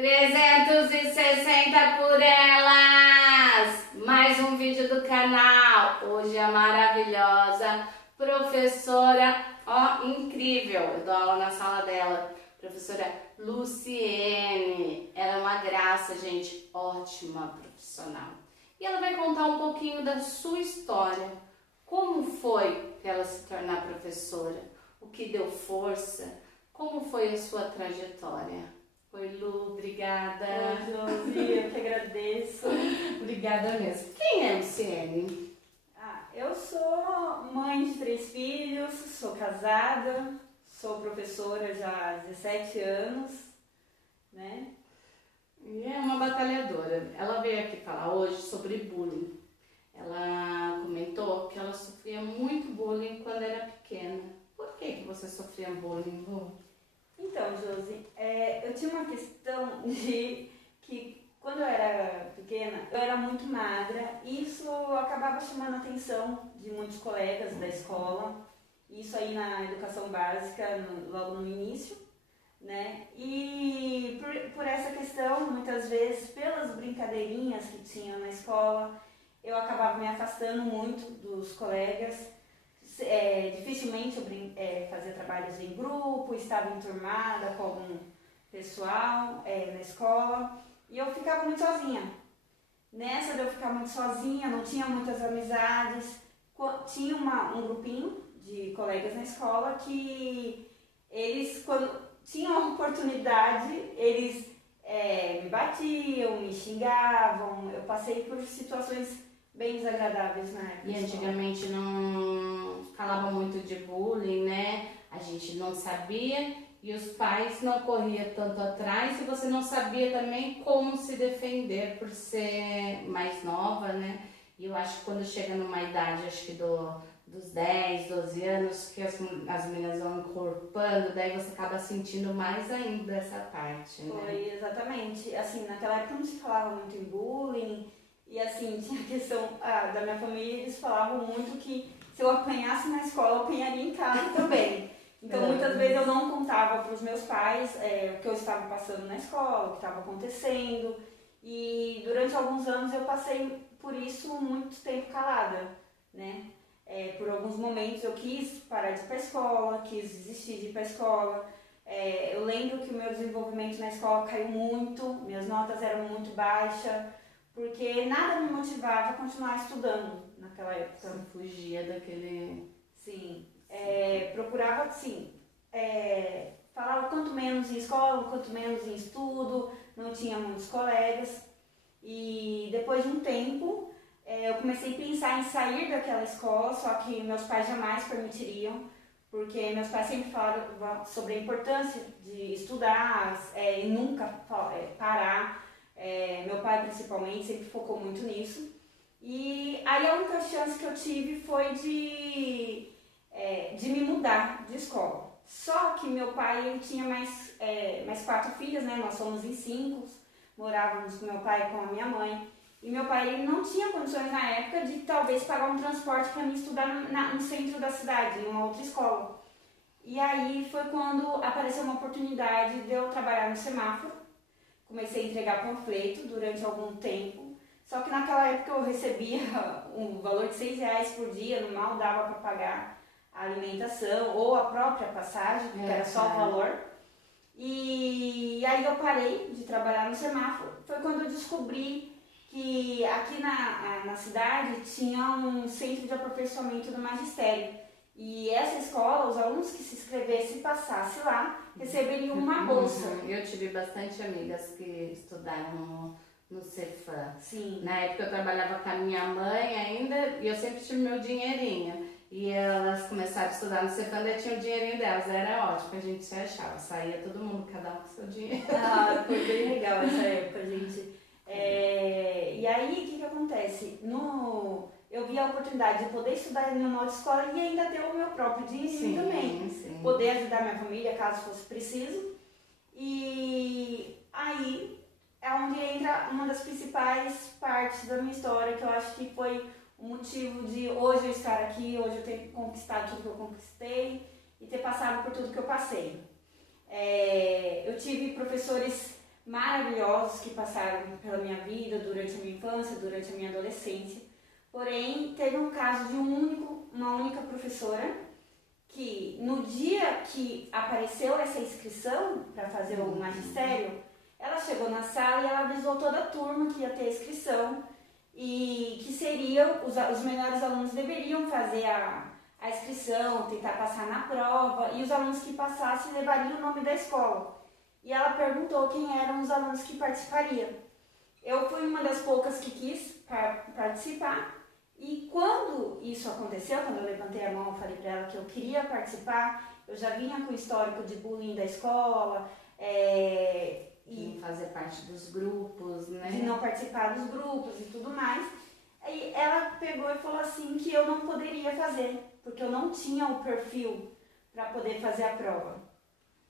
360 por elas! Mais um vídeo do canal. Hoje a maravilhosa professora, incrível, eu dou aula na sala dela, professora Luciene. Ela é uma graça, gente, ótima profissional. E ela vai contar um pouquinho da sua história. Como foi ela se tornar professora? O que deu força? Como foi a sua trajetória? Oi, Lu, obrigada. Oi, Josi, eu que agradeço. Obrigada mesmo. Quem é Luciene? Eu sou mãe de 3 filhos, sou casada, sou professora já há 17 anos, né? E é uma batalhadora. Ela veio aqui falar hoje sobre bullying. Ela comentou que ela sofria muito bullying quando era pequena. Por que você sofria bullying, Lu? Então, Josi, eu tinha uma questão de que quando eu era pequena, eu era muito magra e isso acabava chamando a atenção de muitos colegas da escola, isso aí na educação básica, logo no início, né? E por essa questão, muitas vezes, pelas brincadeirinhas que tinham na escola, eu acabava me afastando muito dos colegas. Dificilmente eu fazia trabalhos em grupo, estava enturmada com algum pessoal na escola e eu ficava muito sozinha. Nessa de eu ficar muito sozinha, não tinha muitas amizades, tinha um grupinho de colegas na escola que eles, quando tinham a oportunidade, eles me batiam, me xingavam, eu passei por situações bem desagradáveis na época. E antigamente não falava muito de bullying, né? A gente não sabia e os pais não corriam tanto atrás e você não sabia também como se defender por ser mais nova, né? E eu acho que quando chega numa idade, acho que dos 10, 12 anos, que as meninas vão encorpando, daí você acaba sentindo mais ainda essa parte, né? Foi, exatamente. Assim, naquela época não se falava muito em bullying. E assim, tinha a questão da minha família, eles falavam muito que se eu apanhasse na escola, eu apanharia em casa também. Então, muitas vezes eu não contava para os meus pais o que eu estava passando na escola, o que estava acontecendo. E durante alguns anos eu passei por isso muito tempo calada, né? Por alguns momentos eu quis parar de ir para a escola, quis desistir de ir para a escola. Eu lembro que o meu desenvolvimento na escola caiu muito, minhas notas eram muito baixas, porque nada me motivava a continuar estudando naquela época. Você fugia daquele... Sim, procurava, assim, falava quanto menos em escola, quanto menos em estudo, não tinha muitos colegas. E depois de um tempo, eu comecei a pensar em sair daquela escola, só que meus pais jamais permitiriam, porque meus pais sempre falaram sobre a importância de estudar e nunca parar. Meu pai principalmente sempre focou muito nisso. E aí a única chance que eu tive foi de me mudar de escola. Só que meu pai ele tinha mais 4 filhas, né? Nós somos em 5, morávamos com meu pai e com a minha mãe. E meu pai ele não tinha condições na época de talvez pagar um transporte para mim estudar no centro da cidade, em uma outra escola. E aí foi quando apareceu uma oportunidade de eu trabalhar no semáforo. Comecei a entregar panfleto durante algum tempo, só que naquela época eu recebia um valor de R$6 por dia, no mal dava para pagar a alimentação ou a própria passagem, porque era só o valor. E aí eu parei de trabalhar no semáforo. Foi quando eu descobri que aqui na cidade tinha um centro de aperfeiçoamento do magistério. E essa escola, os alunos que se inscrevessem e passassem lá, receberiam uma bolsa. Eu tive bastante amigas que estudaram no Cefam. Sim. Na época eu trabalhava com a minha mãe ainda e eu sempre tive meu dinheirinho. E elas começaram a estudar no Cefam e tinha o dinheirinho delas. Era ótimo, a gente se achava. Saía todo mundo, cada um com seu dinheiro. Foi bem legal essa época, gente. E aí, o que acontece? Eu vi a oportunidade de poder estudar em uma outra escola e ainda ter o meu próprio dinheiro também. Sim. Poder ajudar minha família caso fosse preciso. E aí é onde entra uma das principais partes da minha história, que eu acho que foi o motivo de hoje eu estar aqui, hoje eu ter conquistado tudo que eu conquistei e ter passado por tudo que eu passei. Eu tive professores maravilhosos que passaram pela minha vida, durante a minha infância, durante a minha adolescência. Porém, teve um caso de uma única professora que no dia que apareceu essa inscrição para fazer o magistério, ela chegou na sala e ela avisou toda a turma que ia ter a inscrição e que os melhores alunos deveriam fazer a inscrição, tentar passar na prova, e os alunos que passassem levariam o nome da escola. E ela perguntou quem eram os alunos que participariam. Eu fui uma das poucas que quis participar, e quando isso aconteceu, quando eu levantei a mão e falei para ela que eu queria participar, eu já vinha com o histórico de bullying da escola, e fazer parte dos grupos, né? De não participar dos grupos e tudo mais. Aí ela pegou e falou assim que eu não poderia fazer, porque eu não tinha o perfil para poder fazer a prova.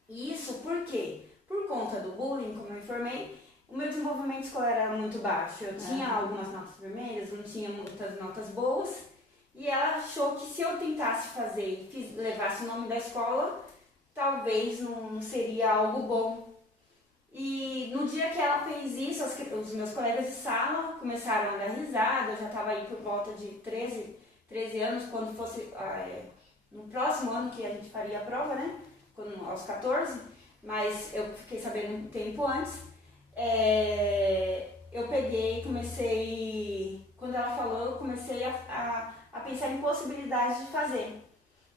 E isso por quê? Por conta do bullying, como eu informei, o meu desenvolvimento escolar era muito baixo. Eu tinha algumas notas vermelhas, não tinha muitas notas boas, e ela achou que se eu tentasse fazer e levasse o nome da escola, talvez não seria algo bom. E no dia que ela fez isso, os meus colegas de sala começaram a dar risada. Eu já estava aí por volta de 13 anos, quando fosse no próximo ano que a gente faria a prova, né? Aos 14, mas eu fiquei sabendo um tempo antes. Eu peguei e comecei, quando ela falou, eu comecei a pensar em possibilidades de fazer.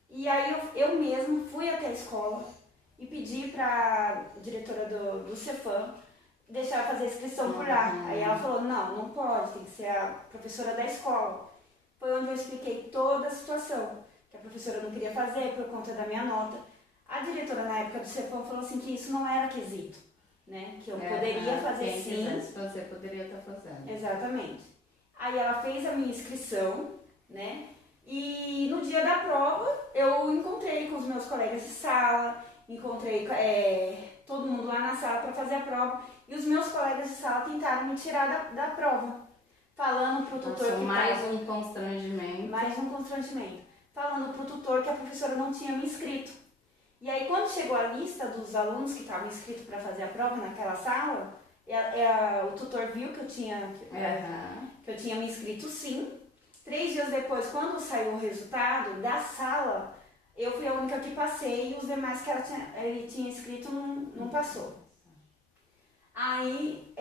E aí eu mesmo fui até a escola e pedi para a diretora do Cefam deixar eu fazer a inscrição por lá. Aí ela falou, não pode, tem que ser a professora da escola. Foi onde eu expliquei toda a situação, que a professora não queria fazer por conta da minha nota. A diretora na época do Cefam falou assim que isso não era quesito, né? Que eu poderia fazer quem sim. Quem quisesse fazer, poderia estar fazendo. Exatamente. Aí ela fez a minha inscrição, né? E no dia da prova eu encontrei com os meus colegas de sala, encontrei todo mundo lá na sala para fazer a prova, e os meus colegas de sala tentaram me tirar da prova, falando pro tutor que mais um constrangimento. Mais um constrangimento. Falando pro tutor que a professora não tinha me inscrito. E aí quando chegou a lista dos alunos que estavam inscritos para fazer a prova naquela sala, o tutor viu que eu tinha me inscrito sim. 3 dias depois, quando saiu o resultado da sala, eu fui a única que passei e os demais que ele tinha inscrito não passou. Aí,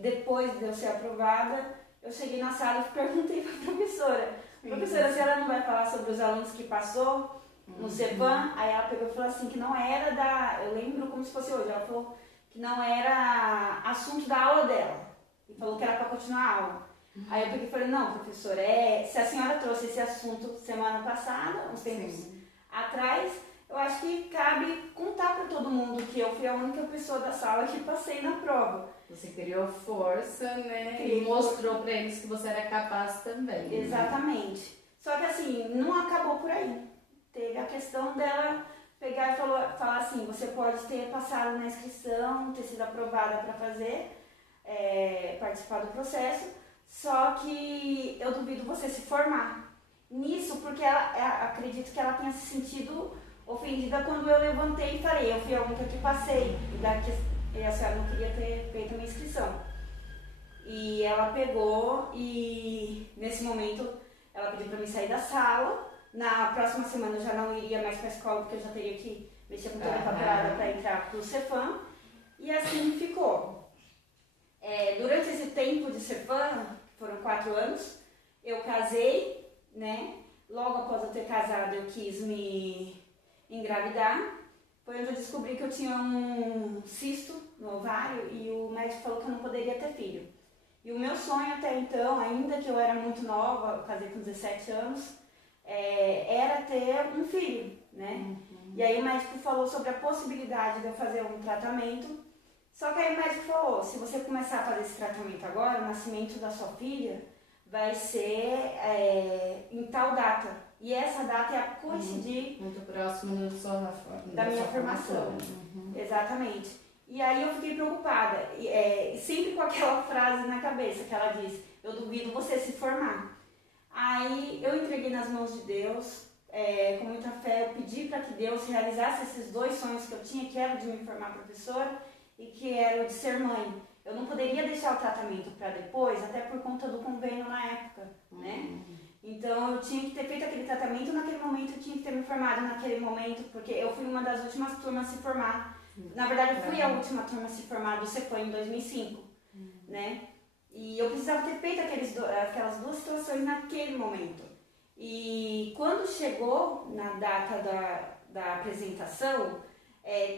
depois de eu ser aprovada, eu cheguei na sala e perguntei para a professora, se ela não vai falar sobre os alunos que passou no Cefam. Aí ela pegou e falou assim que não era eu lembro como se fosse hoje, ela falou que não era assunto da aula dela, e falou que era para continuar a aula. Aí eu peguei e falei, não, professora, se a senhora trouxe esse assunto semana passada, uns tempos atrás, eu acho que cabe contar para todo mundo que eu fui a única pessoa da sala que passei na prova. Você criou força, né? E mostrou para eles que você era capaz também. Exatamente. Né? Só que assim, não acabou por aí. Teve a questão dela pegar e falar assim, você pode ter passado na inscrição, ter sido aprovada para fazer, participar do processo, só que eu duvido você se formar nisso, porque acredito que ela tenha se sentido ofendida quando eu levantei e falei, eu fui a única que passei, e a senhora não queria ter feito a minha inscrição. E ela pegou e nesse momento ela pediu para mim sair da sala. Na próxima semana eu já não iria mais para a escola, porque eu já teria que mexer com toda a papelada para entrar para o Cefam, e assim ficou. Durante esse tempo de Cefam, foram 4 anos, eu casei, né? Logo após eu ter casado, eu quis me engravidar. Foi onde eu descobri que eu tinha um cisto no ovário e o médico falou que eu não poderia ter filho. E o meu sonho até então, ainda que eu era muito nova, eu casei com 17 anos, era ter um filho, né? E aí o médico falou sobre a possibilidade de eu fazer um tratamento. Só que aí o médico falou, se você começar a fazer esse tratamento agora, o nascimento da sua filha vai ser em tal data. E essa data é a coincidir muito próximo da minha formação. Exatamente. E aí eu fiquei preocupada, sempre com aquela frase na cabeça que ela diz, eu duvido você se formar. Aí eu entreguei nas mãos de Deus, com muita fé, eu pedi para que Deus realizasse esses 2 sonhos que eu tinha, que era de me formar professora e que era o de ser mãe. Eu não poderia deixar o tratamento para depois, até por conta do convênio na época, né? Então eu tinha que ter feito aquele tratamento naquele momento, eu tinha que ter me formado naquele momento, porque eu fui uma das últimas turmas a se formar. Na verdade, eu fui a última turma a se formar do CEPAM em 2005, né? E eu precisava ter feito aquelas duas situações naquele momento. E quando chegou na data da apresentação,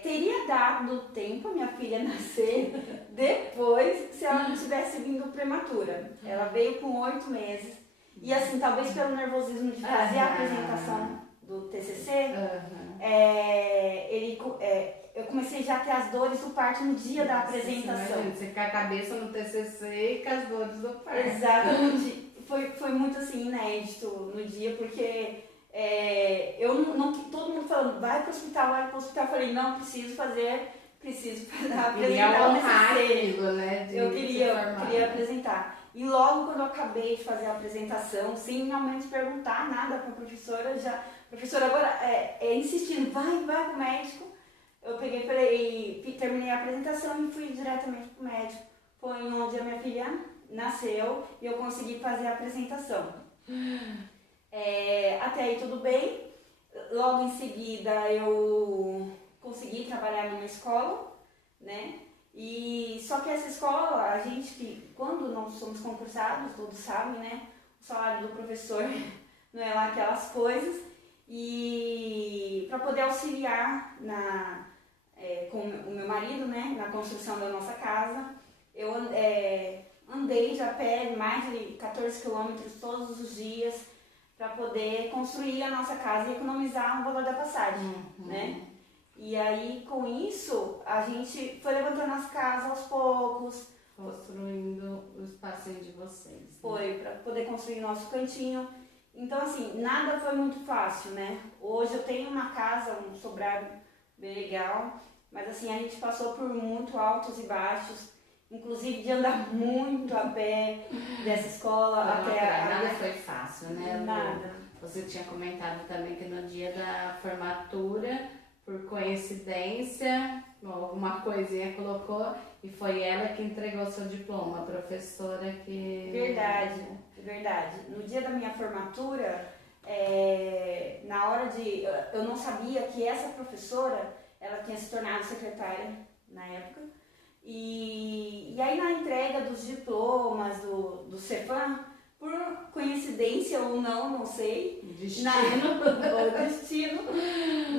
teria dado tempo a minha filha nascer depois, se ela não tivesse vindo prematura. Ela veio com 8 meses. E assim, talvez pelo nervosismo de fazer a apresentação do TCC, eu comecei já a ter as dores do parto no dia da apresentação. Você com a cabeça no TCC e com as dores do parto. Exatamente. Foi muito assim, inédito no dia, porque todo mundo falando, vai pro hospital. Eu falei, não, preciso apresentar o TCC. Né, Eu queria apresentar. E logo quando eu acabei de fazer a apresentação, sem ao menos perguntar nada para a professora agora insistindo, vai pro médico. Eu terminei a apresentação e fui diretamente pro médico. Foi onde a minha filha nasceu e eu consegui fazer a apresentação. Até aí tudo bem. Logo em seguida eu consegui trabalhar numa escola, né? E só que essa escola, a gente que quando não somos concursados, todos sabem, né? O salário do professor não é lá aquelas coisas. E para poder auxiliar com o meu marido, né, na construção da nossa casa, eu andei de a pé mais de 14 quilômetros todos os dias para poder construir a nossa casa e economizar o valor da passagem, né? E aí, com isso, a gente foi levantando as casas aos poucos. Construindo o espacinho de vocês. Né? Foi, para poder construir nosso cantinho. Então, assim, nada foi muito fácil, né? Hoje eu tenho uma casa, um sobrado bem legal, mas assim, a gente passou por muito altos e baixos, inclusive de andar muito a pé dessa escola Nada foi fácil, né? Nada. Você tinha comentado também que no dia da formatura, por coincidência, alguma coisinha colocou e foi ela que entregou seu diploma, a professora que... Verdade. No dia da minha formatura, na hora eu não sabia que essa professora, ela tinha se tornado secretária na época. E aí na entrega dos diplomas do CEPAM, por coincidência ou não sei. Destino.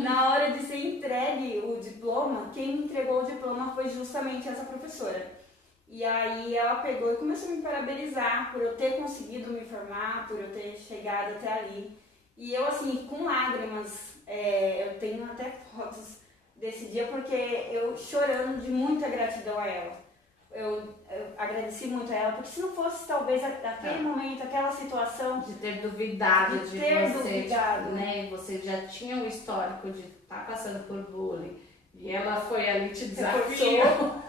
Na hora de ser entregue o diploma, quem me entregou o diploma foi justamente essa professora. E aí ela pegou e começou a me parabenizar por eu ter conseguido me formar, por eu ter chegado até ali. E eu assim, com lágrimas, eu tenho até fotos desse dia, porque eu chorando de muita gratidão a ela. Eu agradeci muito a ela, porque se não fosse talvez aquele momento, aquela situação... De ter duvidado de você, tipo, né? E você já tinha um histórico de estar passando por bullying. E ela foi ali te desafiou.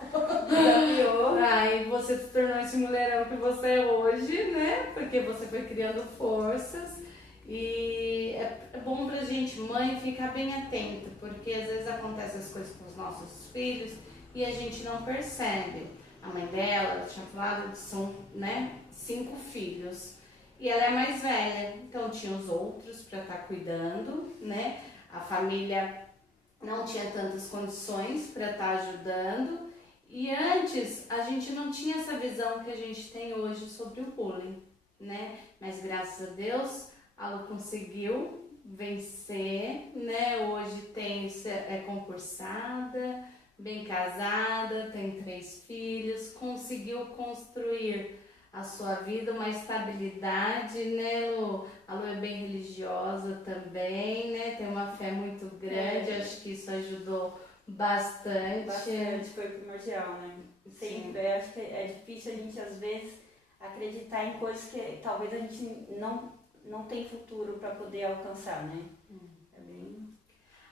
Aí você se tornou esse mulherão que você é hoje, né? Porque você foi criando forças. E é bom pra gente, mãe, ficar bem atento, porque às vezes acontecem as coisas com os nossos filhos e a gente não percebe. A mãe dela tinha falado que são, né, 5 filhos e ela é mais velha, então tinha os outros para estar cuidando, né? A família não tinha tantas condições para estar ajudando e antes a gente não tinha essa visão que a gente tem hoje sobre o bullying, né? Mas graças a Deus ela conseguiu vencer, né? Hoje é concursada, bem casada, tem 3 filhos, conseguiu construir a sua vida, uma estabilidade, né, Lu? A Lu é bem religiosa também, né? Tem uma fé muito grande, acho que isso ajudou bastante. Bastante, foi primordial, né? Sempre, acho que é difícil a gente às vezes acreditar em coisas que talvez a gente não tem futuro para poder alcançar, né?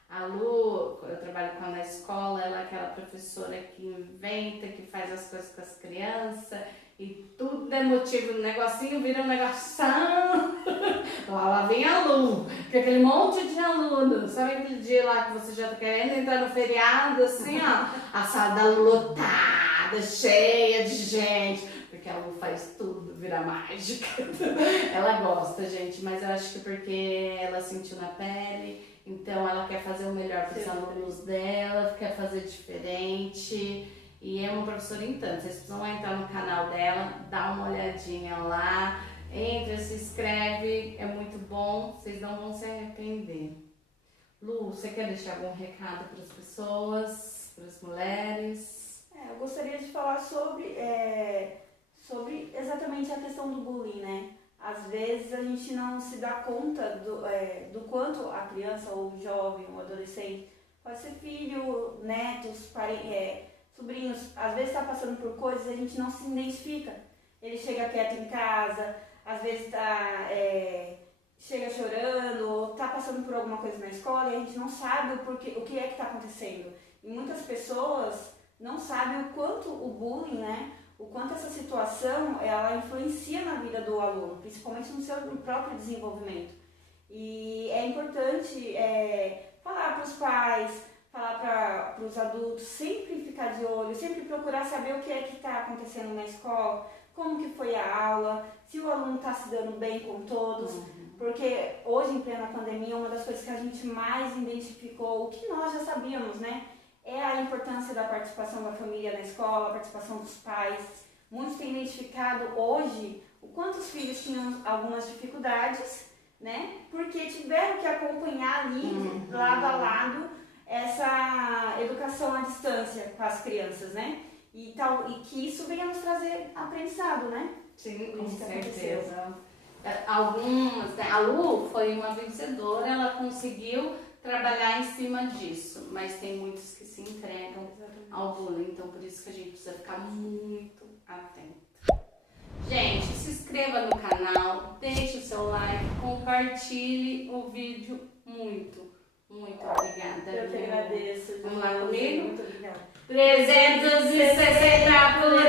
A Lu, eu trabalho com ela na escola, ela é aquela professora que inventa, que faz as coisas com as crianças e tudo é motivo, um negocinho vira um negoção, Lá vem a Lu, com aquele monte de alunos. Sabe aquele dia lá que você já tá querendo entrar no feriado, assim, ó, a sala lotada, cheia de gente, porque a Lu faz tudo, vira mágica. Ela gosta, gente, mas eu acho que porque ela sentiu na pele, então ela quer fazer o melhor para os alunos dela, quer fazer diferente. E é uma professora em tanto. Vocês precisam entrar no canal dela, dar uma olhadinha lá. Entra, se inscreve, é muito bom, vocês não vão se arrepender. Lu, você quer deixar algum recado para as pessoas, para as mulheres? Eu gostaria de falar sobre exatamente a questão do bullying, né? Às vezes a gente não se dá conta do quanto a criança, ou o jovem, ou adolescente, pode ser filho, netos, sobrinhos, às vezes está passando por coisas e a gente não se identifica. Ele chega quieto em casa, às vezes chega chorando, ou está passando por alguma coisa na escola e a gente não sabe o que é que está acontecendo. E muitas pessoas não sabem o quanto o bullying, né, o quanto essa situação ela influencia na vida do aluno, principalmente no seu próprio desenvolvimento. E é importante falar para os pais, falar para os adultos, sempre ficar de olho, sempre procurar saber o que é que está acontecendo na escola, como que foi a aula, se o aluno está se dando bem com todos, porque hoje, em plena pandemia, uma das coisas que a gente mais identificou, o que nós já sabíamos, né, é a importância da participação da família na escola, a participação dos pais. Muitos têm identificado hoje o quanto os filhos tinham algumas dificuldades, né, porque tiveram que acompanhar ali, lado a lado, essa educação à distância com as crianças, né? E que isso venha nos trazer aprendizado, né? Sim, com certeza. Algumas, né? A Lu foi uma vencedora, ela conseguiu trabalhar em cima disso, mas tem muitos que se entregam ao bullying, então por isso que a gente precisa ficar muito atento. Gente, se inscreva no canal, deixe o seu like, compartilhe o vídeo muito obrigada. Eu que agradeço. Vamos lá comigo? Muito obrigada. 360 por